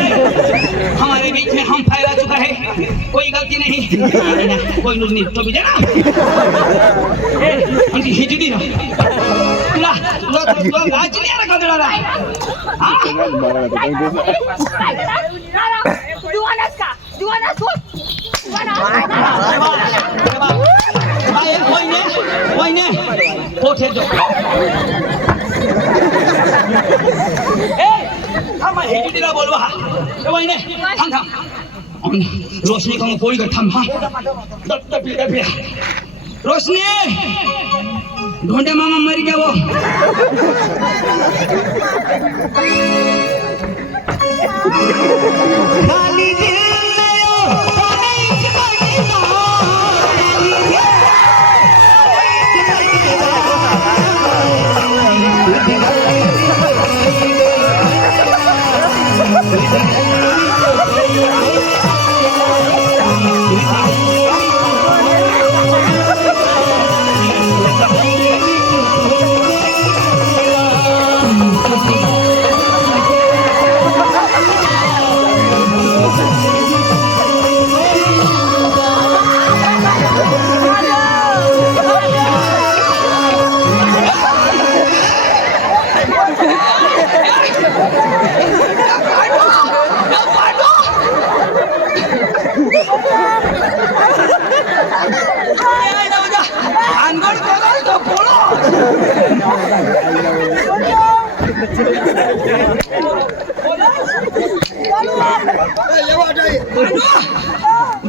हमारे बीच में हम फैला चुका है, कोई गलती नहीं, कोई नुज नहीं तो भी जाना उनकी हिजड़ी ना तुला तुला तुला लाज नहीं आ रहा कदड़ा रहा जुआना सोच वही कोठे जो हम हिजड़ीला बोलवा वही थांब थांब रोशनी को पोळी कर थांब हा दप्पिया रोशनी ढोंडे मामा मरी गया वो खाली दिल नयो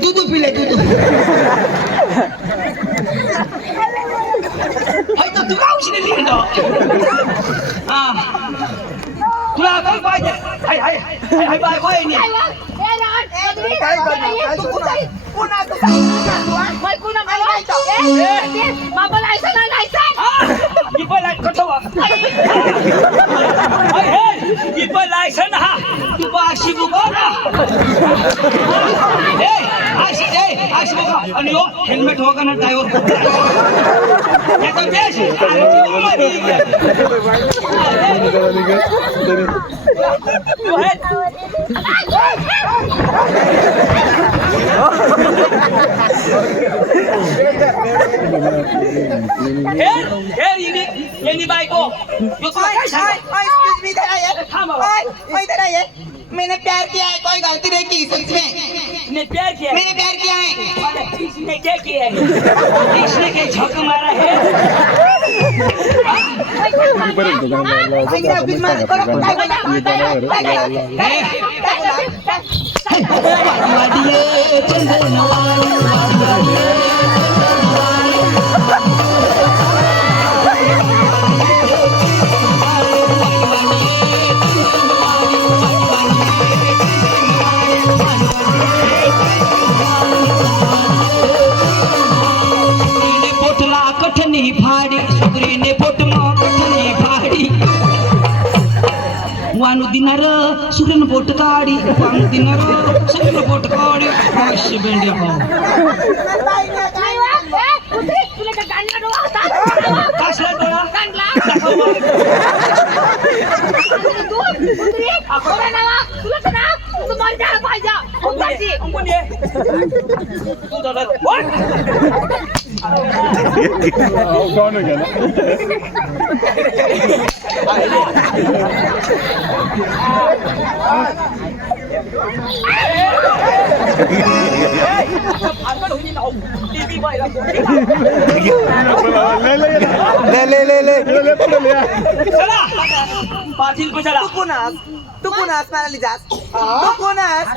दूध पीले दूध तो तू का उशीने लिहिलं हा तुला काय पाहिजे हाय हाय हाय बाय होय नी काय करणार तू पुन्हा तू काय पुन्हा मला बाबा लायसन लायसन ही पण कठवा हे ही पण लायसन हा तू पाशी बुका ना आशी बुका आणि यो हेल्मेट होगा ना ड्रायव्हर हे तर बेस अरे तू मरी ये बाइको मैंने प्यार किया है कोई गलती नहीं की सच में मैंने प्यार किया है इसने क्या किया है इसने के झक मारा है कठनी फाड़ी सुग्री ने पोटमा कठनी फाड़ी वानु दिनार सुग्रीन पोट काडी वानु दिनार सुग्रीन पोट काडी अवश्य बेंड्या हो तुला का गाणला डोळा होता कसला डोळा गाणला तू उतरी अकोला नावा तुला ना तू मर जा पाहिजे कोणती कोण आहे तू दादा कोण कौन हो गया ना ले पाटिल पे चला तू कोणास मारायला जास तू कोणास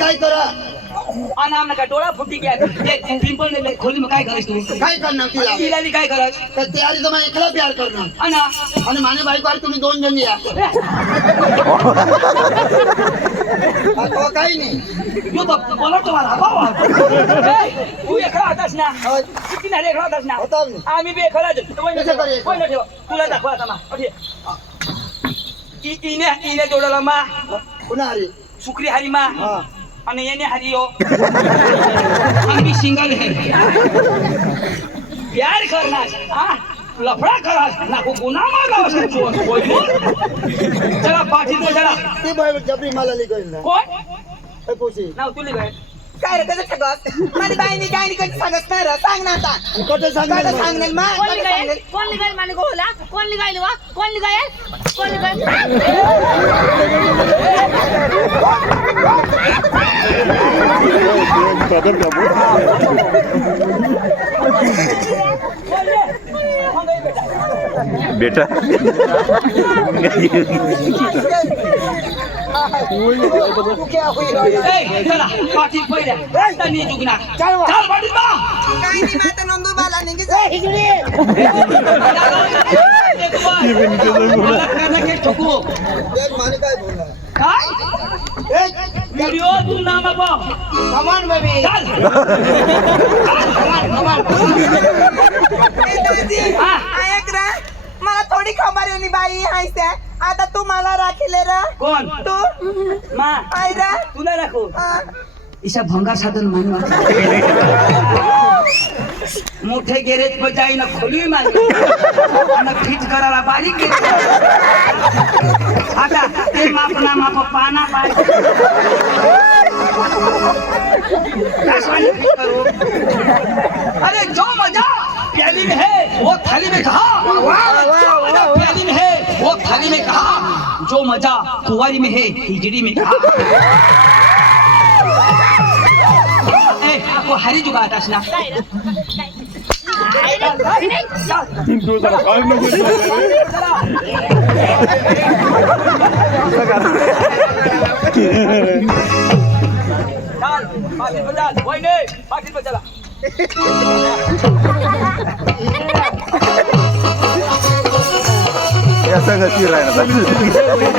काय करा आणि आमना काय डोळा फुटी गया ते पिंपल ने खोली में काय करस तू काय करणार तिला तिलाली काय करस तर तयारी तर मला एकला प्यार करणार अना आणि माने बायको आर तुम्ही 2 जण या तो काही नाही यो तो बोला तुम्हाला बाबा तू एकला होतास ना किती नाही एकला होतास ना होता आम्ही बी एकला कोण ठेव तुला दाखवा आता मा इने जोडला मा पुन्हा हरी सुक्री हरी मा हा आणि येणे हरियो आम्ही सिंगल है प्यार करणार हा लफड़ा करा ना को गुनाह मागा चोर कोई चला पाठी तो चला ती बाय जबरी मला लिखोल ना कोण ए पोशी नाव तुली गए काय रे कसं सगळं माझी बाईनी काय नाही कधी सांगत नाही रे सांग ना आता कोटे सांगणार काय सांगणार मा कोण लिगायल माने गोला कोण लिगायल वा कोण लिगायल बेटा तू क्या हुई ए चला पाठी पहिल्या तनी जुगना चल पाठी बा काय नाही माता नंदू बाला निघी के ठोकू एक माने काय बोलला काय एक व्हिडिओ तू ना बाबा कमान बेबी चल कमान ऐक रे मला थोडी खबर आहे बाई हायस आता तू मला राखीले रे कोण तू मा आई रे तुला राखू हा. ईशा भंगार साधन मानवा मोठे गॅरेज पर जाई ना खोली मान ना फिट करायला बारीक आता ते माप पाना पाय करो अरे जो मजा प्याली में है वो थाली में कहा जो मजा प्याली में है वो थाली में कहा जो मजा कुंवारी में है हिजड़ी में कहा आपको हरी जुगाड़ ना चला ऐसा गति रहा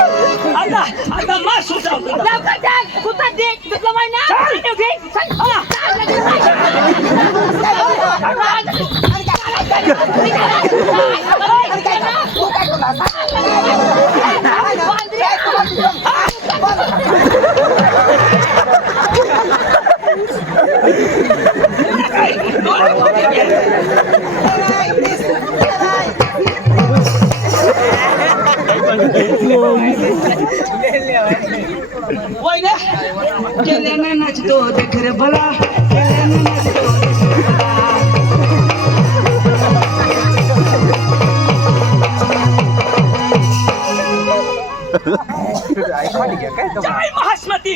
आता मार सुटा लवकर चल कुत्ता देख तुला माहिती ना ओके चल वही ना चले ना नाच तो देख रे भला चले ना नाच तो जय महास्मती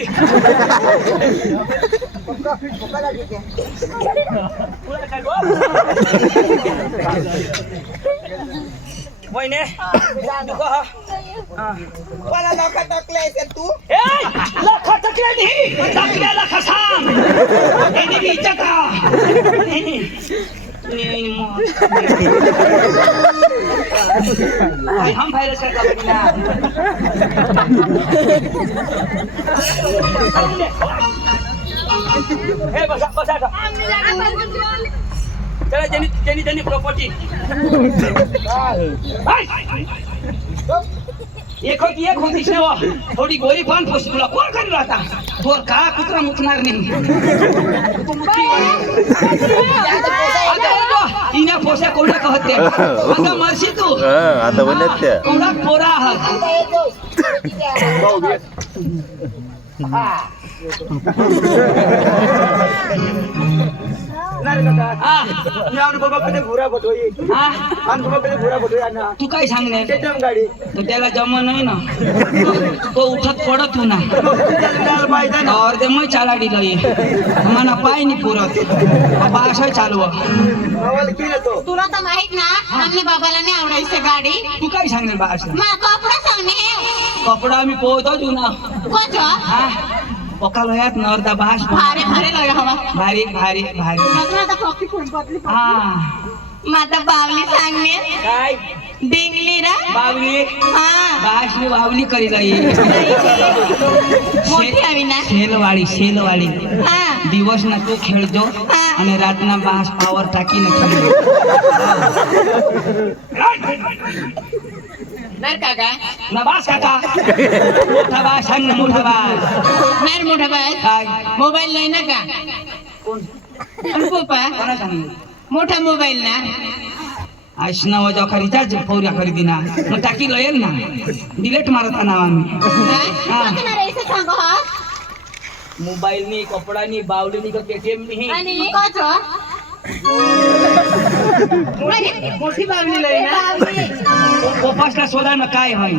वही ने दुखा मला लोक टाकले तू ए लखा टकले नहीं टकले खसाम एनी भी चका भाई हम वायरस का बना ए बसा बसा त्याला त्यांनी प्रॉपर्टी एक होती सेवा थोडी गोरी पण पोस्ट तुला कोण करेल आता तोर का कुत्रा मुतणार नाही इन्या पोस्या कोणा कहते आता मरशी तू आता बोलत त्या कोणा पोरा आहात तू काय सांगणे तो त्याला जम नाही ना तो उठत पडत हो ना और ते मग चाला डिगई मला पाय नाही पुरत बाबा असं चालव तुला तर माहित ना आमने बाबाला नाही आवडायचं गाडी तू काय सांगेल बा असं मग कपडा सांगणे कपडा मी पोहतो तू ना कोच ओका वयात नवरदा बास भारे भारे लय हवा भारी भारी भारी आता पक्की फोन बदली हा माझा बावली सांगणे काय डिंगली रा बावली हा बासनी बावली करी गई मोठी हवी ना शेलवाडी हा दिवस ना तू खेळतो आणि रातना बास पावर टाकी न नाही काका ना बास काका मोठा बास सांग ना मोठा बास नाही मोठा बाय काय मोबाईल नाही ना का कोण पप्पा कोणा सांगितलं मोठा मोबाईल ना आशना वजा खरीदाच पौर्या खरेदी ना मग टाकी लयल ना डिलेट मारत नाव आम्ही सांगो हा मोबाईल नी कपडा नी बावली नी पेटीएम नी आणि मोठी बावली लय ना कोपासला शोधा ना काय होईल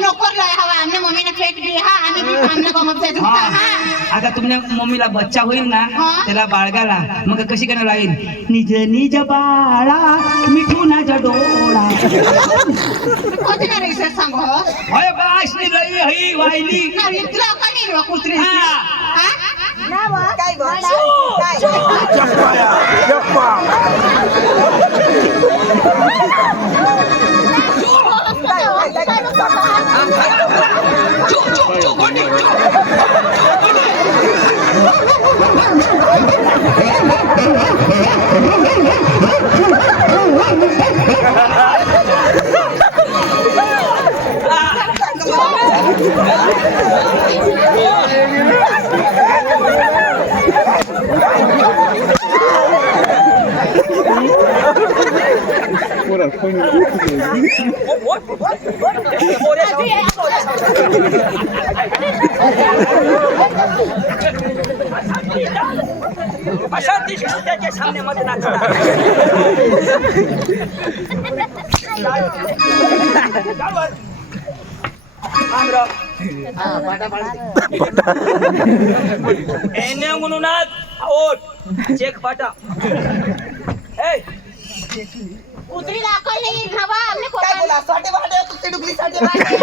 नोकर लय हवा आमने मम्मीने फेक दी हा आणि मी आमने कमप देतो हा आता तुमने मम्मीला बच्चा होईल ना त्याला बाळगाला मग कशी करायला लागेल निज निज बाळा मिठू ना जडोळा कोणती ना रेसर सांगो होय बासनी लई हई वाहिली तुला कोणी रो कुत्री हा काय गं? काय? अशा त्याच्या सामने मध्ये नाचला एने म्हणून चेक पाटा कुत्री दाखवली हवा आमने काय बोला साठे वाटे कुठे डुबली साठे वाटे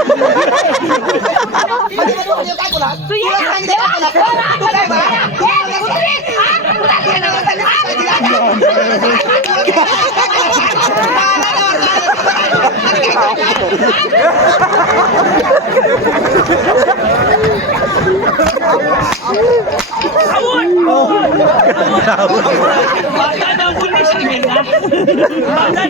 काय बोला तू ये सांगते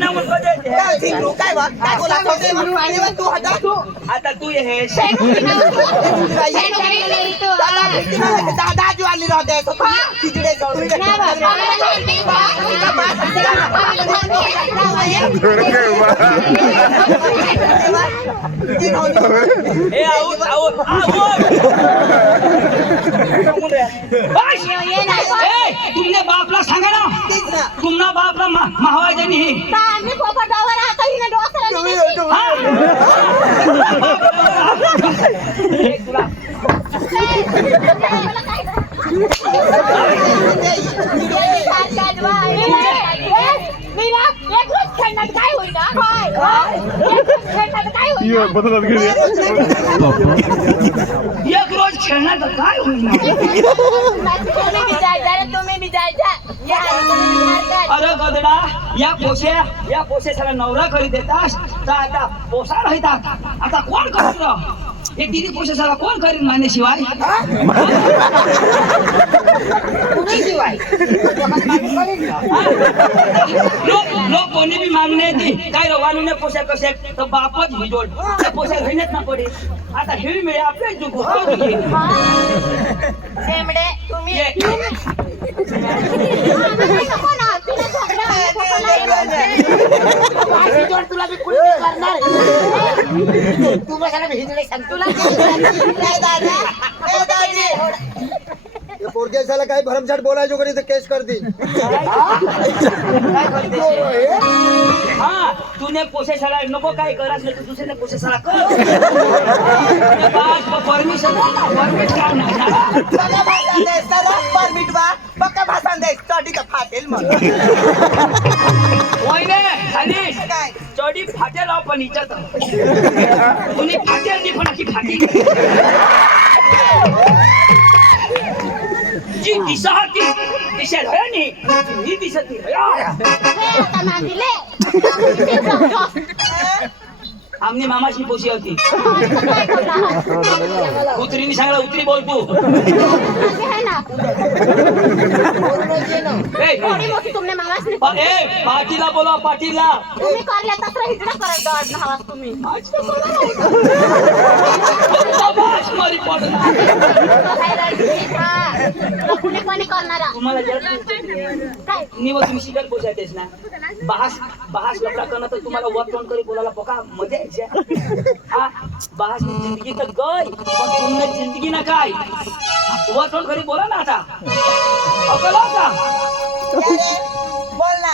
तू काय बोला काय बोला तू आता तू हे दादाजी वाली राहते तिकडे तुमने बापला सांगा ना तुमना बापला महावाजा नाही आम्ही पोपटावर आता हिने काय होईल एक रोज खेळण्याचं काय होईल तुम्ही बी जायचा अरे गदडा या पोसे साला नवरा करी देतास तर आता पोसा राहतात आता कोण करत हे तिन्ही प्रोसेसला कोण करीन मान्याशिवाय लोक कोणी बी मागणे येते काय रोगाने पोशाख कसे तर बापच भिजोड पोशाख घेण्यात ना पडे आता हिरी मिळे आपल्याच दुःख शेमडे तुम्ही तुला मी कुणी करणार तू कशाला भिजले सांग तुला दादा ये पोरगे साला काही भरमसाठ बोलायचो कधी तर केस कर दी हा तूने पोशाशाला नको काय कर असलं तर दुसऱ्याने पोशाशाला कर परमिशन परमिट वा पक्का भाषण दे स्टडी तर फाटेल मग खाली काय चढी फाटेल पण इच्छा तुम्ही फाटेल ती पण अशी फाटी जी दिशा ती दिशा नी ही दिशा ती आमनी मामाची पोशी होती उतरीने सांगला उतरी बोल तू तुमने मागास पाटीला बोला पाटीला तुम्ही करल्या तसं हिजडा करत दॉड हवास तुम्ही मारी पडला कुणी कोणी करणारा तुम्हाला काय निवड तुम्ही शिकत पोचायतेस ना बहास लफडा करणं तर तुम्हाला वर्तवण करी बोलायला बघा मजा यायची हा बहास जिंदगी तर गय पण तुमने जिंदगी ना काय वर्तवण करी बोला ना आता अकल का बोल ना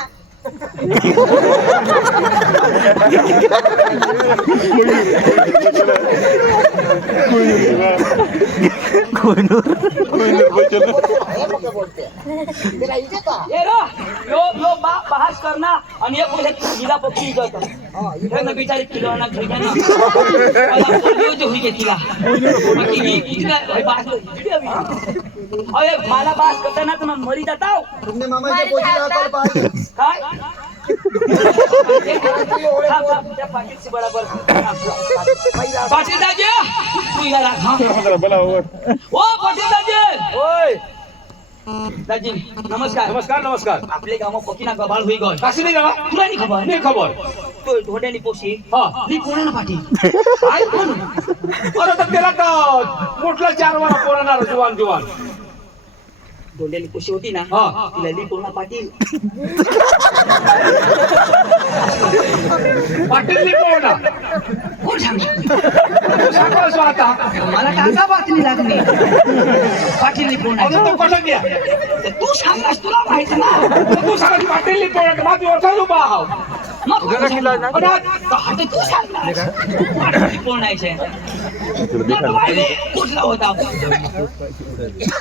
बहास करना आणि एक तिला पक्षी बिचारी किलो ना हुई तिला मला बास करताना तर मग मरी जाता तुमने मामाच्या पोशीला अकल पाहिजे काय पाटीलची बराबर पाटील दाजी तू इला राख ओ पाटील दाजी ओय दाजी नमस्कार नमस्कार नमस्कार आपले गाव पकीना गबाळ होई गय कशी नाही गावा तुला नाही खबर नाही खबर तो ढोड्यानी पोशी हा नी कोणाला पाटील काय कोण अरे तर त्याला का कुठला 4 वारा पोराणार जुवान जुवान ढोड्यानी पोशी होती ना हा तिला ली कोणा पाटील पाटील नाही पोरना कोण सांगला सांगतो आता मला टाका बातमी लागली पाटील नी कोण अजून तो कसं घ्या तू सांगलास तुला माहित ना तू सांग पाटील नाही पोरना माझी ओळख उभा आहो मग तू सांगलास पाटील कोण आहे कुठला होता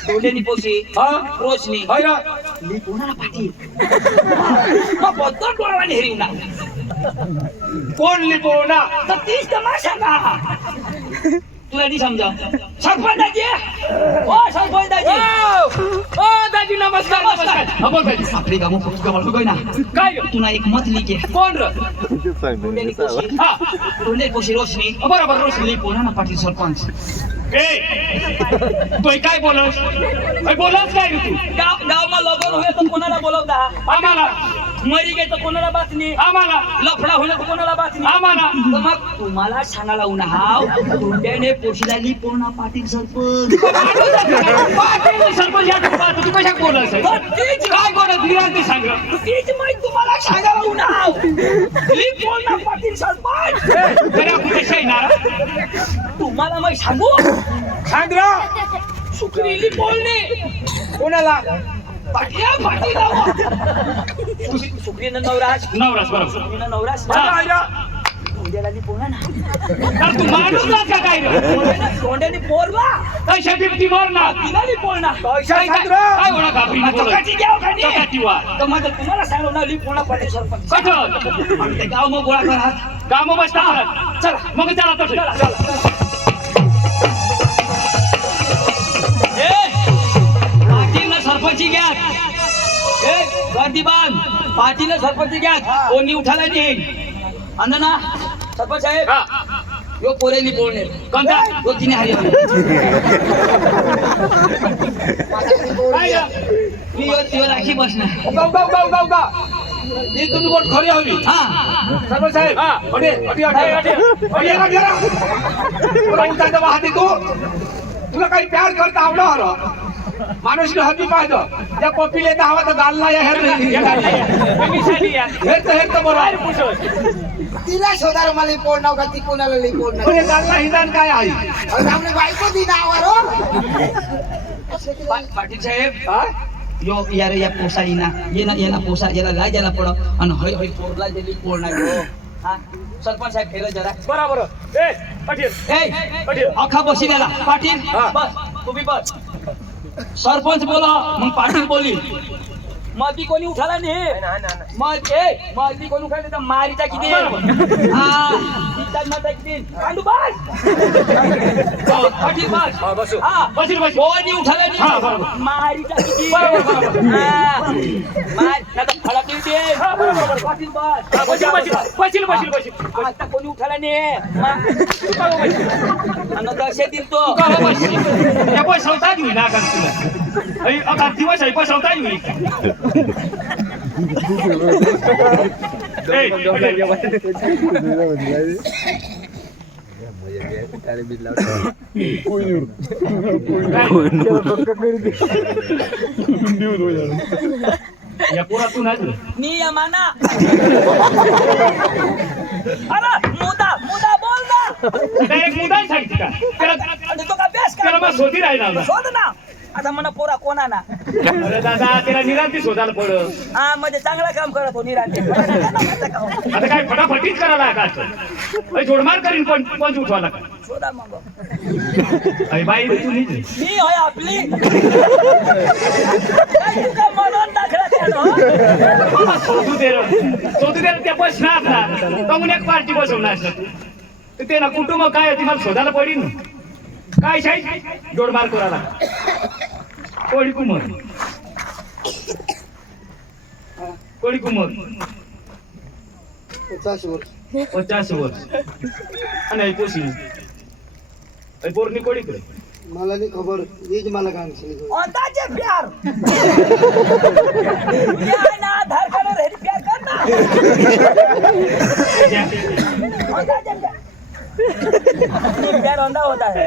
ढोड्यानी पोशी हा रोशनी होय ना ली कोणाला पाटील मग बद्दल डोळ्याने हेरी ना कोण लिपोना तर तीच तमाशा ना तुला नाही समजा सरपंच दाजी ओ सरपंच दाजी ओ दाजी नमस्कार नमस्कार हा बोल दाजी आपली गाव गबाळ होय ना काय तुला एक मत लिखे कोण र ढोड्यानी पोशी हा ढोड्यानी पोशी रोशनी बरोबर रोशनी ली कोणाला पाटील सरपंच ए तू काय बोलस बोलस काय रे तू गाव मा लग्न होईल तर कोणाला बोलवता आम्हाला मरी गे तर कोणाला बातमी आम्हाला लफडा होईल तर कोणाला बातमी आम्हाला तर मग तुम्हाला सांगायला उन्हा हाव ढोड्याने पोशीला ली कोणा पाटील सरपंच पाटील सरपंच या तू कशा बोलस तीच काय बोलत निरांती सांग तीच माहिती तुम्हाला सांगायला उन्हा हाव ली कोणा पाटील सरपंच जरा कुठे येणार तुम्हाला मग सांगू सांग र सुकरीली बोलणे कोणाला पाटील सुकरीनं नवराज नवरास बरोबर सुकरीनं नवराज ढोड्याला ली पोना ना तू माणूस ना का काय रे ढोड्याने पोरला कशा बिबटी मार ना तिला ली पोळना काय होणार घाबरी चौकाची घ्याव का नाही? चौकाची वा तर मग तुम्हाला सांगू ना ली पोळना पाटील सरपंच कठोर आणि ते गाव मग गोळा करा काम बसता चला मग चला तसं पाटीलनं सरपंची घ्या गर्दी बांध पाटीलनं सरपंची घ्या कोणी उठायला नाही अंदना सरपंच साहेब यो पोरेली बोलणे कोणता? तो तिने हरिया काय ग? मी यो तिवर राखी बसणार गाव गाव गाव गाव गाव ही तुम्ही गोट खरी हवी हा सरपंच साहेब अडे अडे अडे अडे अडे अडे तुला उठायचं वाहते तू तुला काही प्यार करता आवडा हरं माणूस हद्दी पाहिजे त्या पप्पीले तर हवा तर गालला या हेर हेर बरोबर तिला शोधार मला पोड नाव का ती कोणाला लई पोड नाव गालला हिदान काय आहे आपल्या बायको ती नावावर पाटील साहेब हा? यो यार या पोसा येना पोसा याला लाय ज्याला पड आणि हय हय पोरला दिली पोर नाही हो हा सरपंच साहेब फेर जरा बरोबर ए पाटील ए पाटील अख्खा बसी गेला पाटील हा. बस तुम्ही बस सरपंच बोला मग पाटील बोली मधी कोणी उठाला नाही मधी कोणी उठाले तर मारीचा किती हा किती कांडू बस पाटील बस बसू हा बसील बसील कोणी उठाला हा, नाही बरोबर. मारीचा किती बरोबर. हा. मार नाही तर फळा किती हा, बरोबर. पाटील बस बसील बसील बसील बसील बसील आता कोणी उठाला नाही आणि दशे दिल तो पैसा घेऊ ना का तुला आता दिवस आहे पैसा घेऊ या पुरा तू नाही नियमाना अरे मुदा बोल ना एक मुद्दा सांगते का आणि तो का बेस त्याला मग शोधी राहिला शोध ना आता म्हणा पोरा कोणा ना अरे दादा त्याला निरांती शोधायला पडत हा म्हणजे चांगला काम करत हो निरांते आता काय फटाफटीच करायला का असं जोडमार करीन पण उठवायला का शोधा मग अरे बाई तू नाही मी होय आपली काय तुका म्हणून दाखला केलं शोधू दे त्या बस ना आपला तमून एक पार्टी बसवणार असत ते ना कुटुंब काय होती मला शोधायला पडीन काय शाही जोडमार करायला कोळी कुमर कोळी कुमर 50 वर्ष 50 वर्ष आणि पोशी पोरणी कोळीकडे मला नाही खबर हीच मला काम सांगितलं अंदाजे प्यार प्यार ना आधार कार्ड रे प्यार करना अंदाजे प्यार प्यार अंदा होता है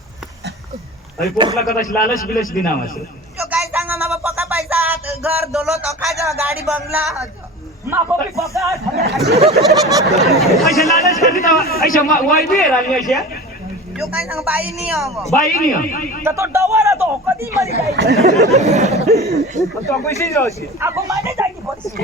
अरे पोरला कदाच लालच बिलच दिना असं तो काय सांगा मा बाप्पा का पैसा घर दोलो तो खायचं गाडी बंगला मापो भी पकड अशा लालच कधी अशा वाय बी राहिली अशा जो काय सांग बाई नाही हवं बाई नाही तर तो डवर तो कधी मरी जाईल तो पैसे जावशी आपण माने जायची परिस्थिती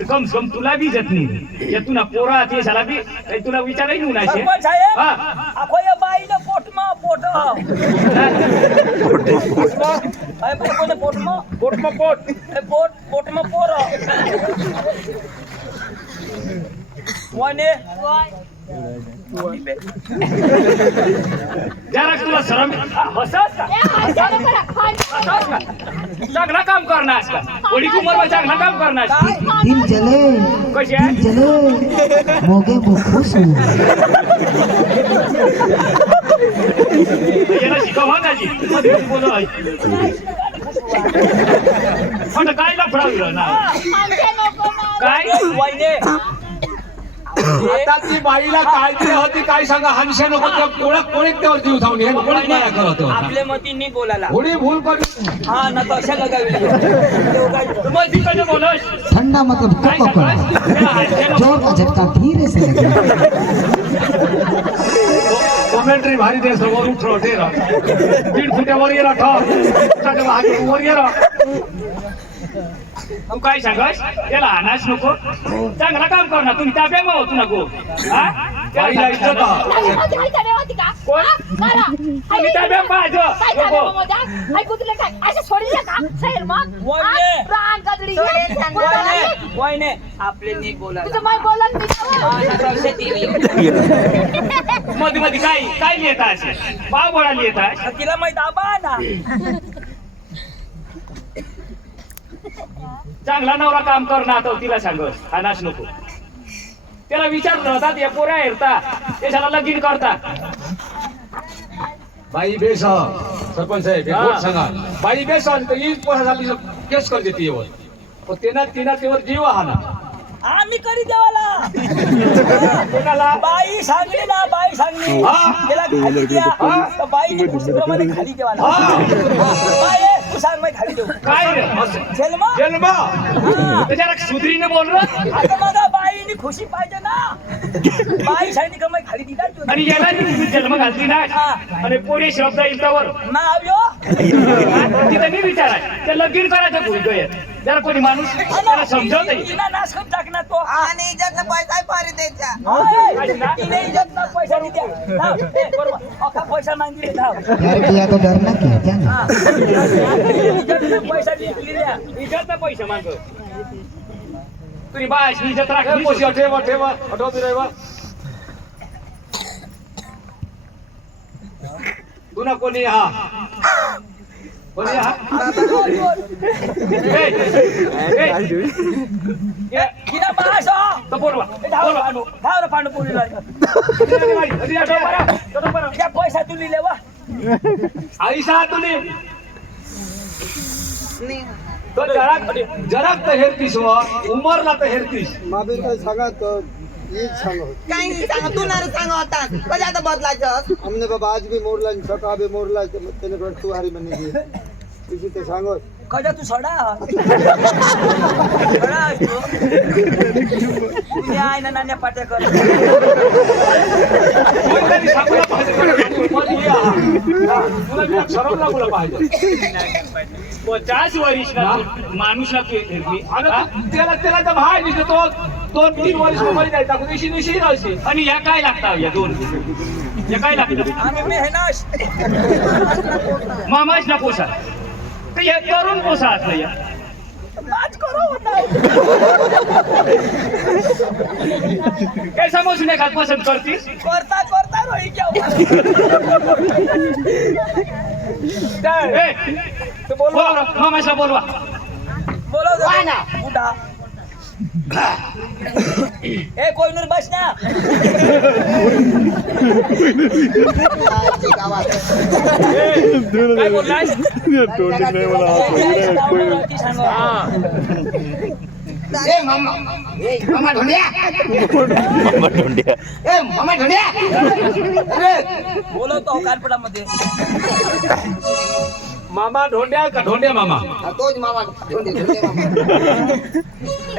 कम से कम तुला भी इज्जत नाही या तुला पोरा ते साला भी तुला विचारही नाही नाशे सरपंच साहेब हा आपण या बाईला पोटमा पोट काय कोण पोटमा पोटमा पोट पोटमा पोर वाने जरा तुला शरम हसत का चांगला काम करणार का कोणी कुमार चांगला काम करणार दिल जले कशा दिल जले मोगे वो खुश हूँ याला शिकवा ना जी मध्ये बोलो पण काय लफडावलं ना काय वाईने आता ती बाईला काळजी होती काय सांगा हनशे नको त्या कोळीत त्यावर जीव थांबून हे कोळीत माया करत होता आपले मती नाही बोलायला थोडी भूल कर हा ना कशा लगावी मग तिकडे बोलस ठंडा मतलब काय कोको कोला सांगायचं जोर का झटका धीरे से लगे कॉमेंट्री भारी दे समोर उठलो ते रा दीड फुट्यावर गेला ठर वर गेला तू काय सांगास त्याला अनाश नको चांगला काम कर ना तुम्ही ताब्या मग होतो नको त्याला इज्जत कोण तुम्ही ताब्या पाहिजे वाईने आपले नाही बोलायला मध्ये मध्ये काय लिहिता असे पाव गोळा लिहिता तिला माहित आबा ना चांगला नवरा काम करणार तो तिला सांग अनाश नको त्याला विचारलं होता या पोऱ्या हेरता त्याला लगीन करता बाई बेस सरपंच साहेब हा. एक गोष्ट सांगा बाई बेस तर ही पोरा झाली केस करते ती एवढ पण तिनं तेवर जीव हा ना आम्ही करी देवाला कोणाला बाई सांगली ना बाई सांगली हा. त्याला खाली द्या तर बाईने पुस्तकामध्ये खाली देवाला बाई तू सांग मी खाली देऊ काय रे असं? जन्म जन्म त्याच्याला सुधरीने बोल रे आता माझा बाईनी खुशी पाहिजे ना बाई सांगली का मी खाली दिला तू आणि याला तुम्ही जन्म घालती ना हा. आणि पोरी शब्द येईल त्यावर नाव यो तिथं मी विचारा त्या लगीन करायचं बोलतोय जरा कोणी माणूस त्याला समजवत नाही तिला नाश करून टाकणार तो आणि इज्जत पैसा पारी द्यायचा तिने इज्जत ना पैसा नाही द्या धाव, ए, बरोबर अख्खा पैसा मागितले धाव प्यार किया तो डरना क्या क्या ना इज्जत ना पैसा दिली द्या इज्जत ना पैसे माग तुम्ही बायची इज्जत राखली पोशी ठेवा ठेवा आठवते रे बा तुला कोणी हा कोणी हा ए, ए, ए, तिला बास हो. तो बोलवा धाव रे पांडू धाव रे पांडू पोरीला त्या पैसा तू लिहिले वा आईसा तुली तो जराक तर हेरतीस व उमरला तर हेरतीस माबी काय सांगा तर हीच सांगा काही नाही सांगा तू ना सांगा होता कधी आता बदलायचं हमने बाबा आज भी मोरला सका भी मोरला तेने कर तू हारी मने की किसी ते सांगो कजा तू सडा सडा असतो तुम्ही आहे ना नाण्या पाट्या कर कोणतरी सांगूला पाहिजे पण हे हा. तुला मी ठरवून लागूला पाहिजे 50 वर्ष ना माणूस ना त्याला तर भाय दिसतो तो 2-3 वर्ष मोबाईल द्यायचा दिवशी दिवशी राहायची आणि ह्या काय लागतात या दोन या काय लागतात आम्ही मेहनत मामाच ना पोसा तर हे करून पोसा असलं या पाच करो होता काय समजून एखाद पसंत करतीस करता करता रोही ए, बोलवा मामाशा बोलवा बोलो ना उठा ए कोहिनूर बस ना काय बोललास ए मामा मामा ढोंड्या ए मामा ढोंड्या अरे बोलवतो कानपडामध्ये मामा ढोंड्या का ढोंड्या मामा तोच मामा ढोंडे मामा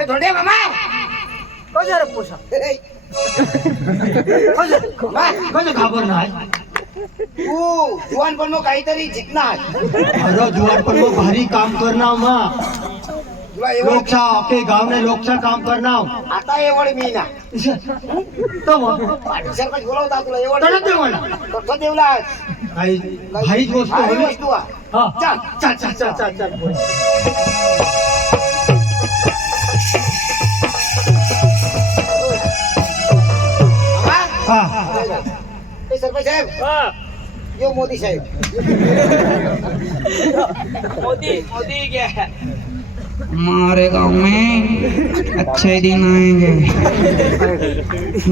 ए ढोंडे मामा कजा रे पोसा कसे घाबरणार तू जुवान पण मग काहीतरी जिंकणार अरे जुआन पण वो भारी काम करना मां तुला एवढं लोकसा आपके गांव में लोकसा काम करना आता एवढं मी ना तो सरपंच बोलवता तुला एवढं तडक दे मला कसं देवला काही भारीच गोष्ट भारी होईल वस्तू आ. हा चल चल चल चल चल बोल. मामा हा ए सरपंच साहेब हा. यो मोदी साहेब मोदी मोदी क्या हमारे गांव में अच्छे दिन आएंगे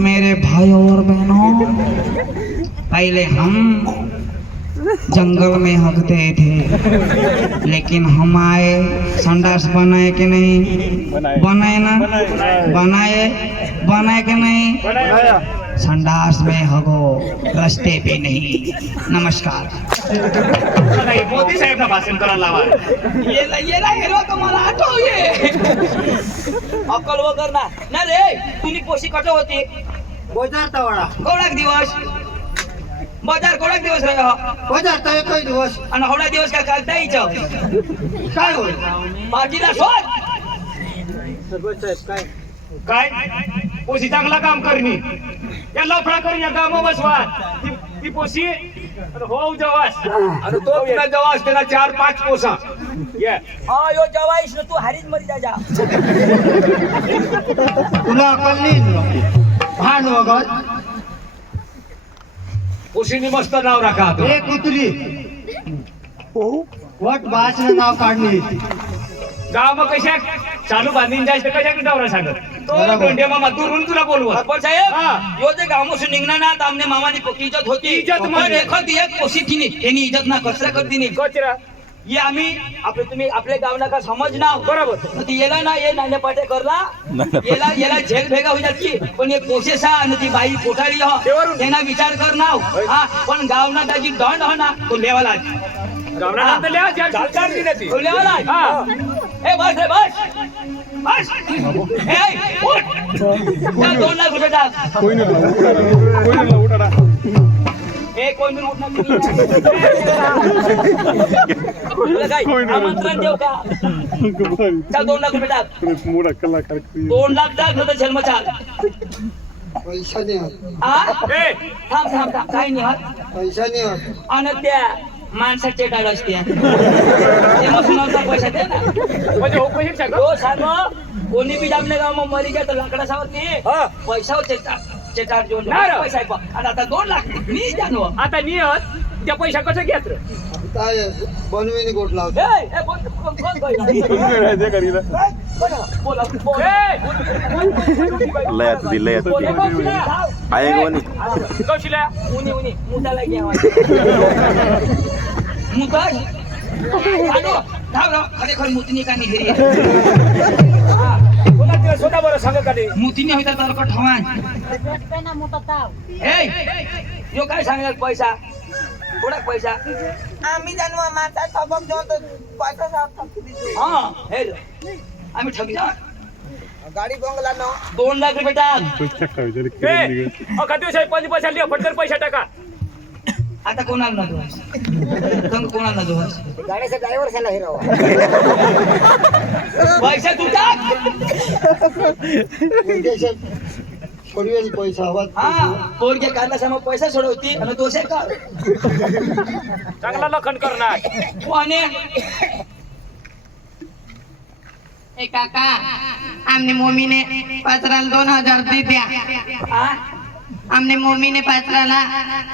मेरे भाइयों और बहनों पहले हम जंगल में हकते थे लेकिन हम आए संडास बनाए कि नहीं बनाए ना बनाए कि नहीं संडास में हगो रस्ते पे नहीं नमस्कार नाही, मोदी साहेब ना भाषण करायला लावा येला हेरो तो मला आठव ये अक्कल वगैरे ना ना रे तुनी पोशी कट होती बाजार तवाडा कोणाक दिवस बाजार कोणाक दिवस रे हा? बाजार तर एकच दिवस आणि होडा दिवस काय चालता इच्छा काय होईल पार्टीला शोध सरपंच साहेब काय काय पोशी चांगला काम करणी या लफडा करून या गाव बसवा ती पोशी हो जवास आणि तो पुन्हा जवळ त्याला 4-5 पोसा ये हा यो जवाईश तू हारीच मरी जा तुला अकल नाही भांड वगत पोशीने मस्त नाव राखा आता. एक उतरी वट भाषण नाव काढली गाव मग कशा चालू बांधीन जायचं कशा डावरा सांगत तो दोंडे मामा दुरून तुला बोलवा सरपंच साहेब हा. यो जे गावापासून निघणार ना तर आमने मामानी पक्की इज्जत होती इज्जत पण म्हणजे? एखादी एक पोशी तिने त्यांनी इज्जत ना कचरा कर दिनी कचरा ये आम्ही आपले तुम्ही आपल्या गावना का समज ना बरोबर ती येला ना ये नाण्या पाटे करला येला झेल भेगा होई जाती पण एक कोशेसा आणि ती बाई कोठाळी हो तेवरून. त्यांना विचार कर ना हा पण गावना त्याची दंड हो ना तो लेवाला गावना लिहा चालणार की नाही ती? तो लेवाला हा. ए बस रे बस बस ए उठ चल 2 लाख रुपये टाक ए कोण मी उठणार तुला काय आमंत्रण देऊ का चल 2 लाख रुपये टाक 2 लाख टाक नाही तर जन्म चाल पैसा नाही होत. हा ए, थांब थांब थांब काही नाही होत पैसा नाही होत. आणि त्या माणसाचे टाळ असते ते मग सुनावता पैसा दे ना म्हणजे हो कशी सांग हो सांग कोणी बी आपल्या गाव मग मरी गेलं तर लाकडासावर ते हा. पैसा चेटार जोड नाही रे. पैसा आहे बघ. आणि आता 2 लाख मी जाणू आता नियत त्या पैसा कसं घेत रे काय बनवीने गोट लावतो. ए बोल बोल बोल बोल बोल लय आता दिलंय आहे कोणी कौशिल्या उनी उनी मुताला घ्यावा मुता खरेखर मुतनी का निघेरी पुन्हा तिला स्वतः बरं सांग का ते मुतीने होता तर का ठवान ए यो काय सांगणार पैसा थोडा पैसा आम्ही जाणू माझा सबक जो पैसा हा हे लो. आम्ही ठगी जा गाडी बंगला न 2 लाख रुपये टाक ए, अका दिवस आहे 5 पैसा लिहा फटकर पैसा टाका आता कोणाला ना दोस कोणाला दोस गाडीचा ड्रायव्हर झाला हिरो पैसा तू टाक छोडवेल पैसा हवा. हा पोरगे काढला समोर पैसा सोडवती आणि दोषे का चांगला लखन करणार कोणे ए काका आमने मम्मीने पात्राला 2000 दे द्या हा आमने मम्मीने पात्राला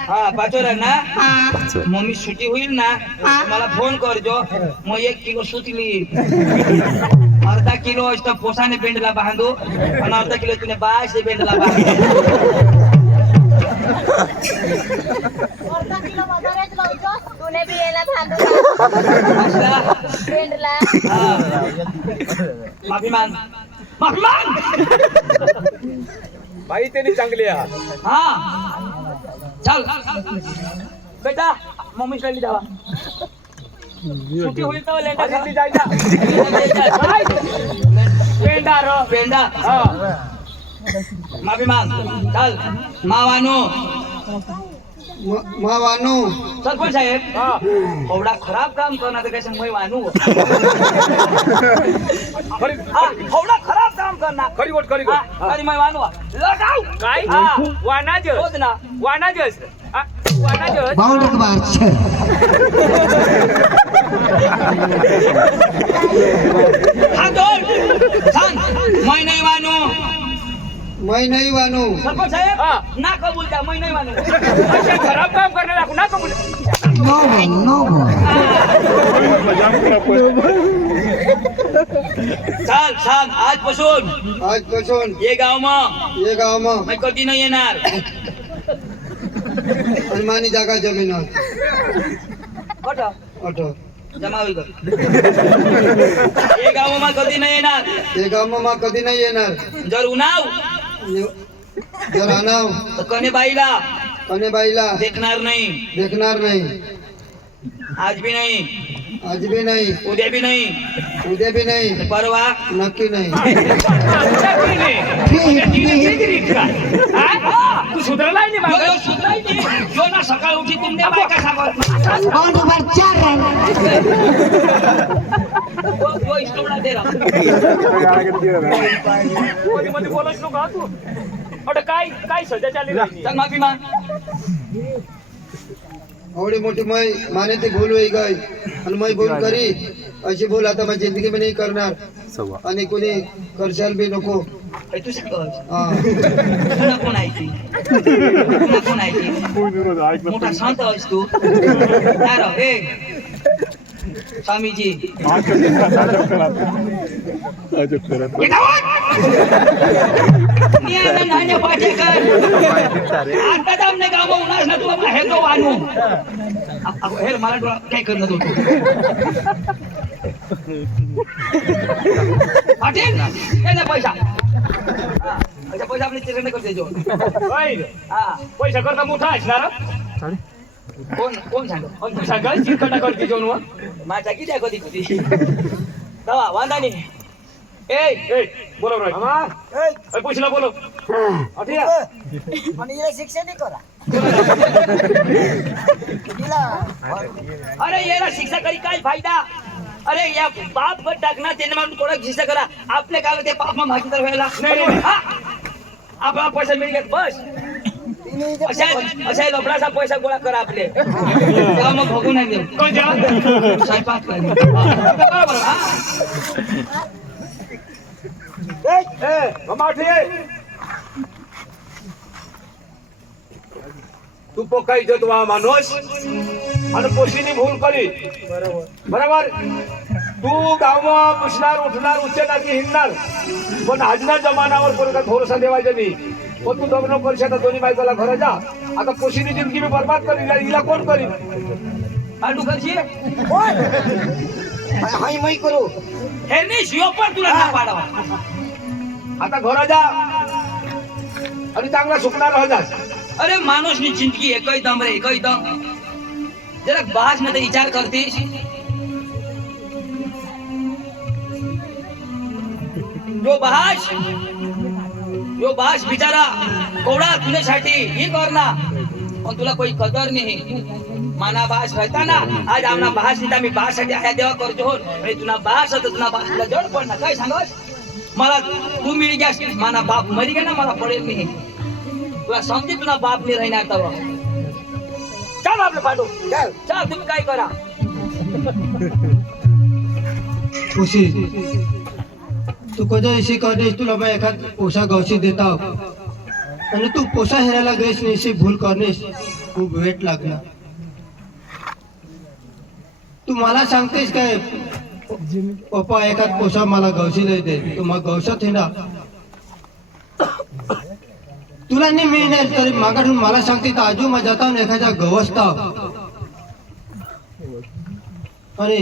हा पाचोरा ना हा मम्मी सुट्टी होईल ना मला फोन करजो मग 1 किलो सुतली अर्धा किलो असतं पोसाने बेंडला बांधू आणि अर्धा किलो तुने बायसे बेंडला बांधू तूने भी याला बांधून फ्रेंडला माफी माग माफी माग बाई त्यांनी चांगली आहे हा चल बेटा मम्मीला ली जावा सुट्टी होईल तर लेंडा आधी जायचा काय पेंडार पेंडा हा माफी माग चल मावानो वानू सरपंच साहेब हा एवढा खराब काम करणार तर काय सांग वानू खरी एवढा खराब काम करणार खरी गोट खरी गोट आणि मैं वानू लगाव काय हा. वानाज होत ना वानाजस वानाजस बाउंड एक बार छे हा दोन सांग मैं नाही वानू मैं नाही वानू. सरपंच साहेब हा. ना कबूल द्या मैं नाही वानू अशा खराब काम करणार आपण ना कबूल नो बोल नो बोल चाल सांग आजपासून आजपासून ये गाव मग ये गाव मग मैं कधी नाही येणार हनुमानी जागा जमीन कट अठ जमा होईल ये गाव मग कधी नाही येणार ये गाव मग कधी नाही येणार. जर उन्हाव जर आणाव तर कने बाईला कनेबाईला देखणार नाही देखणार नाही. आज भी नाही आज भी नाही उद्या भी नाही उद्या भी नाही परवा नक्की नाही. तू सुधरलाय नाही यो, मागं? यो, सुधारायची. यो ना सकाळ उठी तुमच्या बायका सांगत बाउंड एक बार 4 रन यो इस्टोला दे रहा मध्ये मध्ये बोलत नको हा तू अरे काय काय सध्या चालली नाही चल माफी माग एवढी मोठी मै माने ती भूल होई गई आणि मै भूल करी अशी भूल आता माझ्या जिंदगी में नाही करणार आणि कोणी करशाल बी नको. तू सांग हा पुन्हा कोण ऐकी पुन्हा कोण ऐकी मोठा शांत आहेस तू काय राव, ए स्वामीजी आता जामने गाव उन्हास ना तुला हे तो आणू हे मला तुला काय करत होतो पाटील याचा पैसा पैसा आपले चिरंड करते जो पैसा करता मोठा असणार कोण सांग सगळं चिरकटा करते जेवण माझा किती कधी किती दवा वांदा नाही बोलो पैशाला बोलो आणि हिला शिक्षण नाही करा अरे याला शिक्षा करी काय फायदा अरे या बाप गट टाकणार त्याने म्हणून कोणाला शिक्षा करा आपल्या काला ते पाप भागी तर व्हायला आपला पैसा मिळेल बस अशा लफडाचा पैसा गोळा करा आपले तेव्हा मग भोगू नाही देऊ स्वयंपाक तू पोकाई जो तुम्हा माणूस आणि पोशीनी भूल करी बरोबर तू गावमा पुसणार उठणार उच्चणार की हिंडणार पण आजच्या जमानावर कोणाला भरोसा देवायचा नाही पण तू दमनो करशी आता दोन्ही बायकोला घरा जा आता पोशीनी जिंदगी मी बर्बाद करी हिला कोण करी आडू करशी हाय मै करू हे नाही शिव पण तुला ना पाडावा आता घरा जा आणि चांगला सुकणार राहा जा अरे माणूसनी जिंदगी एकही दम रे एकही दम जरा बाज मध्ये विचार करतीस यो बास बिचारा कोवडा तुझ्यासाठी ही करना पण तुला कोई कदर नाही माना बास रहता ना आज आमना बास निता मी बास साठी आया देवा करतो हो आणि तुला बास होता तुला बास तुला जड पडना काय सांगस मला तू मिळ गयास माना बाप मरी गया ना मला पडेल नाही तुला समजी तुला बाप नाही राहणार तवा चल आपलं पाठव चल तुम्ही काय करा खुशी तू कधी अशी करतेस तुला मैं एखाद पोसा गवशी देता आणि तू पोसा हेरायला गैस नाही अशी भूल करनेस खूप वेट लागला तू मला सांगतेस काय पप्पा एखाद पोसा मला गवशी दे तू मग गवशात हिंडा तुला नाही मिळणार तरी मागाडून मला सांगते तर आजू मग जाता एखाद्या गवसता अरे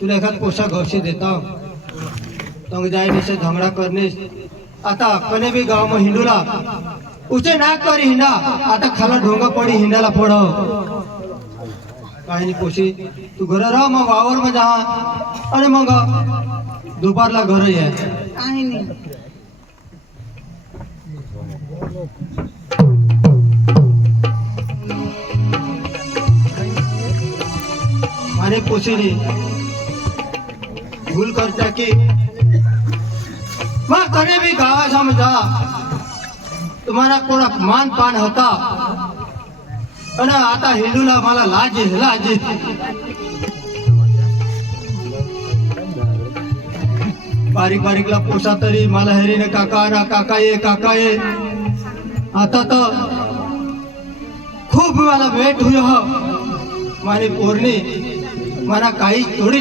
तुला एखाद पोसा गवशी देता तंग जाए से झगड़ा करने आता कने भी गांव में हिंडूला उचे ना करी हिंडा आता खाला ढोंगा पड़ी हिंडाला पड़ो काही नाही पोशी तू घर राह मग वावर में जा अरे मग दुपारला घर आहे काही नाही माने पोशी ने भूल करता की मग कने भी गावा समजा तुम्हाला कोणा मान पान होता आणि आता हिंदूला मला लाज बारीक बारीकला पोसा तरी मला हेरीने काका ये आता तर खूप मला वेट हुई हो माने पोरणी मला काही तोडी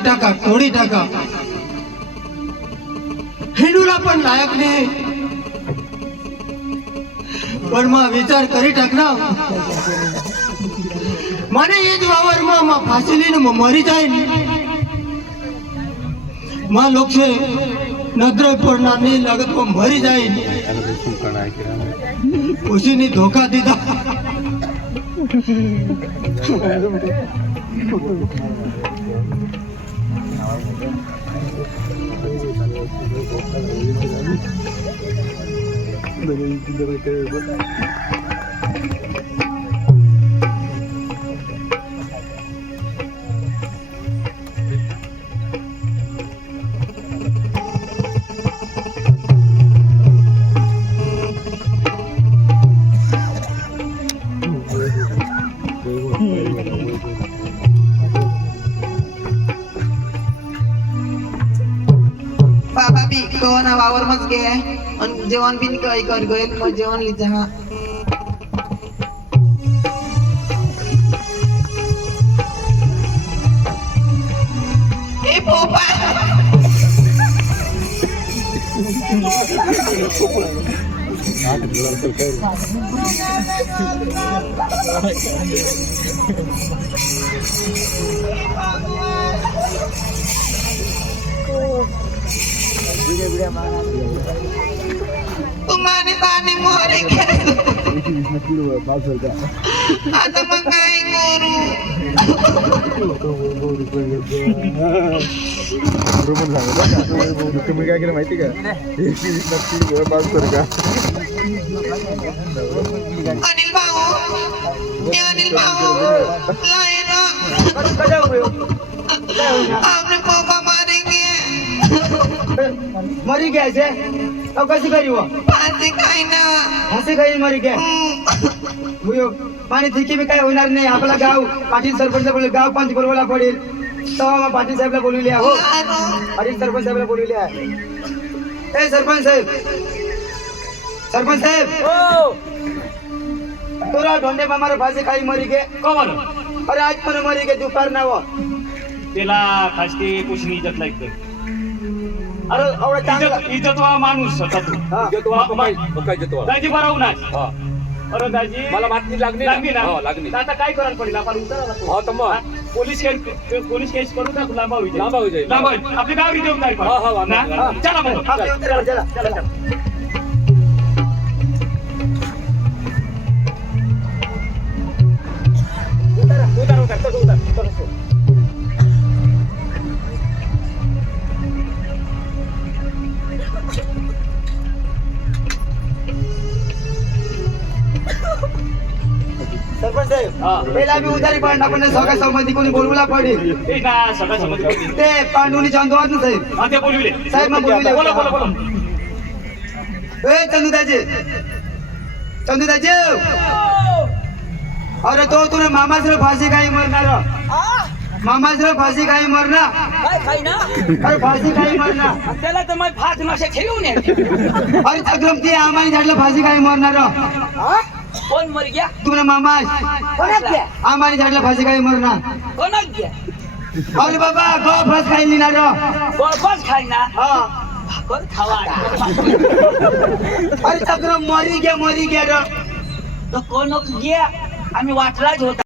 टाका हिंदूला पण लायक नाही पण मग विचार करी टाक ना મને એ જ વાવરમાં ફાંસી લઈને મરી જાય ને માં લોક છે નજરે પડનાર નહીં લાગત મરી જાય ખુશીની ધોકા દીધા बाबा बी कोणा वावर मच गे आणि जेवण बिन काय कर गएल मग जेवण लिजा हा तुम्हारे पानी मोरे आता मग काय करू तुम्ही काय केलं माहिती का अनिल भाऊ ए अनिल भाऊ लाए ना आपने पापा मारेंगे मरी गया ऐसे अब कैसे करी वो फांसी खाई ना हसे काही मरी गया बुयो पाणी थिकी बी काय होणार नाही आपला गाव पाटील सरपंच बोलले गाव पंच बोलवायला पडेल तेव्हा मग पाटील साहेबला बोलवले हो पाटील सरपंच साहेबला बोलवले आहे ए सरपंच साहेब तोरा ढोंडे मामारा फांसी खाई मरी गए कवर अरे आज पण मरी गए दुपार ना वो त्याला खासते कुशनी इज्जत लागते अरे एवढा चांगला इज्जत वा माणूस होता तू हा. दाजी बराव ना अरे दाजी मला माहिती लागली लागली ना हो, लागली. तर आता काय करायला पडेल आपण उतरायला हो तर मग पोलीस केस करू का लांबावी लांबावी जाईल. आपली गावरी देऊन काय हा, हा, ना हा. चला मग आपल्या उतरायला चला चला सरपंच साहेब पहिला बी उधारी पाडणं आपण सगळ्या संबंधी कोणी बोलवला पडेल ते ना सगळं समजलं ते पांडुनी चांदोहात ना साहेब हा, ते बोलविले साहेब मग बोलविले. बोला बोला बोला ए चंदूदाजी चंदूदाजी अरे तो तुला मामाचं फाशी काही मरणार मामाचं फाशी काही मरणार अरे फाशी काही मरणार त्याला तर मग फाच नशे ठेवून ये अरे चक्रम ते आम्हाला झाडलं फाशी काही मरणार कोण मर गया तुला मामा कोणाक द्या आम्हाला झाडलं फाशी काही मरणार कोणाक गया अरे बाबा गो फास काही लिहिणार बस खाई ना हा कोण खावा अरे चक्रम मरी गया रे तो कोण गया आम्ही वाटलाच होता